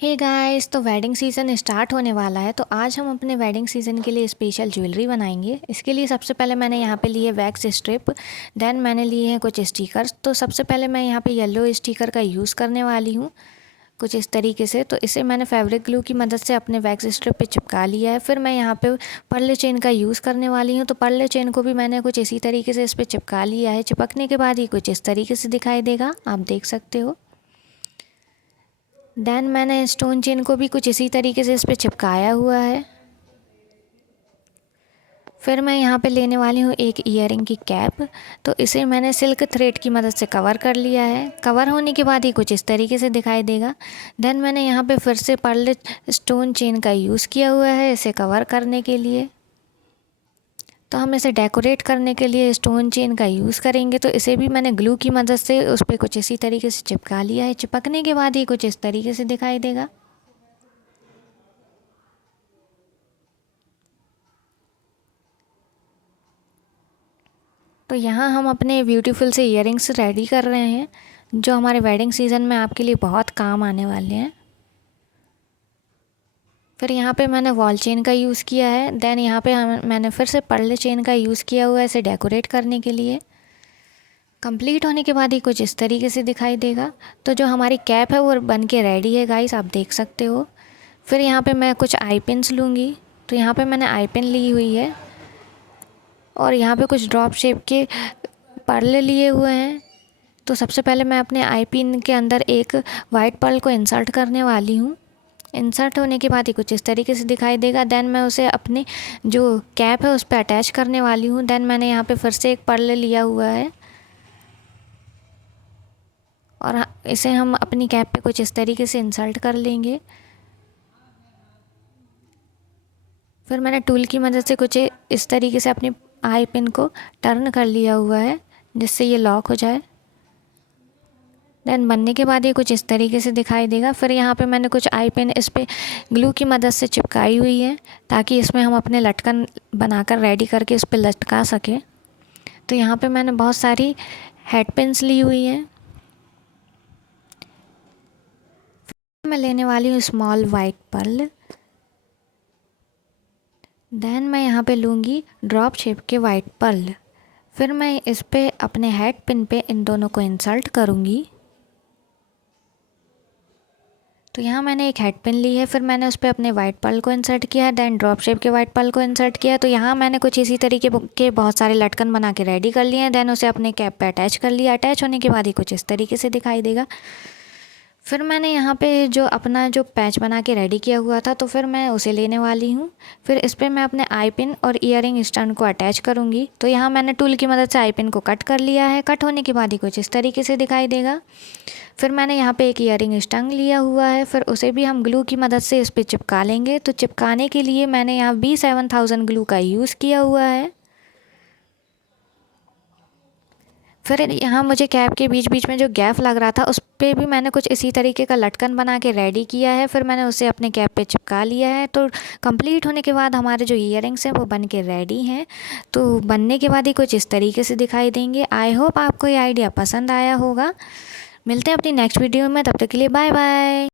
Hey guys, तो wedding season start होने वाला है। तो आज हम अपने वेडिंग सीज़न के लिए स्पेशल ज्वेलरी बनाएंगे। इसके लिए सबसे पहले मैंने यहाँ पे लिए वैक्स स्ट्रिप। देन मैंने लिए हैं कुछ स्टिकर्स। तो सबसे पहले मैं यहाँ पे येलो स्टिकर का यूज़ करने वाली हूँ कुछ इस तरीके से। तो इसे मैंने फैब्रिक ग्लू की मदद से अपने वैक्स स्ट्रिप पे चिपका लिया है। फिर मैं यहाँ पे पर्ल चेन का यूज़ करने वाली हूँ। तो पर्ल चेन को भी मैंने कुछ इसी तरीके से इस पर चिपका लिया है। चिपकने के बाद ये कुछ इस तरीके से दिखाई देगा, आप देख सकते हो। देन मैंने स्टोन चेन को भी कुछ इसी तरीके से इस पर चिपकाया हुआ है। फिर मैं यहाँ पे लेने वाली हूँ एक ईयरिंग की कैप। तो इसे मैंने सिल्क थ्रेड की मदद से कवर कर लिया है। कवर होने के बाद ही कुछ इस तरीके से दिखाई देगा। देन मैंने यहाँ पे फिर से पर्ल स्टोन चेन का यूज़ किया हुआ है इसे कवर करने के लिए। तो हम इसे डेकोरेट करने के लिए स्टोन चेन का यूज़ करेंगे। तो इसे भी मैंने ग्लू की मदद से उस पर कुछ इसी तरीके से चिपका लिया है। चिपकने के बाद ही कुछ इस तरीके से दिखाई देगा। तो यहाँ हम अपने ब्यूटीफुल से इयररिंग्स रेडी कर रहे हैं जो हमारे वेडिंग सीज़न में आपके लिए बहुत काम आने वाले हैं। फिर यहाँ पे मैंने वॉल चेन का यूज़ किया है। देन यहाँ पे मैंने फिर से पर्ल चेन का यूज़ किया हुआ है इसे डेकोरेट करने के लिए। कंप्लीट होने के बाद ही कुछ इस तरीके से दिखाई देगा। तो जो हमारी कैप है वो बन के रेडी है गाइस, आप देख सकते हो। फिर यहाँ पे मैं कुछ आई पिन्स लूँगी। तो यहाँ पे मैंने आई पिन ली हुई है और यहाँ पे कुछ ड्रॉप शेप के पर्ल लिए हुए हैं। तो सबसे पहले मैं अपने आई पिन के अंदर एक वाइट पर्ल को इंसर्ट करने वाली हूँ। इंसर्ट होने के बाद ही कुछ इस तरीके से दिखाई देगा। देन मैं उसे अपने जो कैप है उस पर अटैच करने वाली हूँ। देन मैंने यहाँ पे फिर से एक पर्ल लिया हुआ है और इसे हम अपनी कैप पे कुछ इस तरीके से इंसर्ट कर लेंगे। फिर मैंने टूल की मदद से कुछ इस तरीके से अपनी आई पिन को टर्न कर लिया हुआ है जिससे ये लॉक हो जाए। देन बनने के बाद ये कुछ इस तरीके से दिखाई देगा। फिर यहाँ पे मैंने कुछ आई पिन इस पर ग्लू की मदद से चिपकाई हुई है ताकि इसमें हम अपने लटकन बनाकर रेडी करके इस पर लटका सकें। तो यहाँ पे मैंने बहुत सारी हेड पिन्स ली हुई हैं। मैं लेने वाली हूँ स्मॉल वाइट पर्ल। देन मैं यहाँ पे लूँगी ड्रॉप शेप के वाइट पर्ल। फिर मैं इस पे अपने हेड पिन पे इन दोनों को इंसर्ट करूँगी। तो यहाँ मैंने एक हेड पिन ली है। फिर मैंने उस पर अपने वाइट पर्ल को इंसर्ट किया। देन ड्रॉप शेप के वाइट पर्ल को इंसर्ट किया। तो यहाँ मैंने कुछ इसी तरीके के बहुत सारे लटकन बना के रेडी कर लिए हैं। देन उसे अपने कैप पे अटैच कर लिया। अटैच होने के बाद ही कुछ इस तरीके से दिखाई देगा। फिर मैंने यहाँ पे जो अपना जो पैच बना के रेडी किया हुआ था तो फिर मैं उसे लेने वाली हूँ। फिर इस पर मैं अपने आई पिन और ईयरिंग स्टैंड को अटैच करूँगी। तो यहाँ मैंने टूल की मदद से आई पिन को कट कर लिया है। कट होने के बाद ही कुछ इस तरीके से दिखाई देगा। फिर मैंने यहाँ पे एक ईयरिंग स्टंग लिया हुआ है। फिर उसे भी हम ग्लू की मदद से इस पर चिपका लेंगे। तो चिपकाने के लिए मैंने यहाँ B7000 ग्लू का यूज़ किया हुआ है। फिर यहाँ मुझे कैप के बीच बीच में जो गैप लग रहा था उस पर भी मैंने कुछ इसी तरीके का लटकन बना के रेडी किया है। फिर मैंने उसे अपने कैप पे चिपका लिया है। तो कंप्लीट होने के बाद हमारे जो ईयरिंग्स हैं वो बन के रेडी हैं। तो बनने के बाद ही कुछ इस तरीके से दिखाई देंगे। आई होप आपको ये आइडिया पसंद आया होगा। मिलते हैं अपनी नेक्स्ट वीडियो में, तब तक के लिए बाय बाय।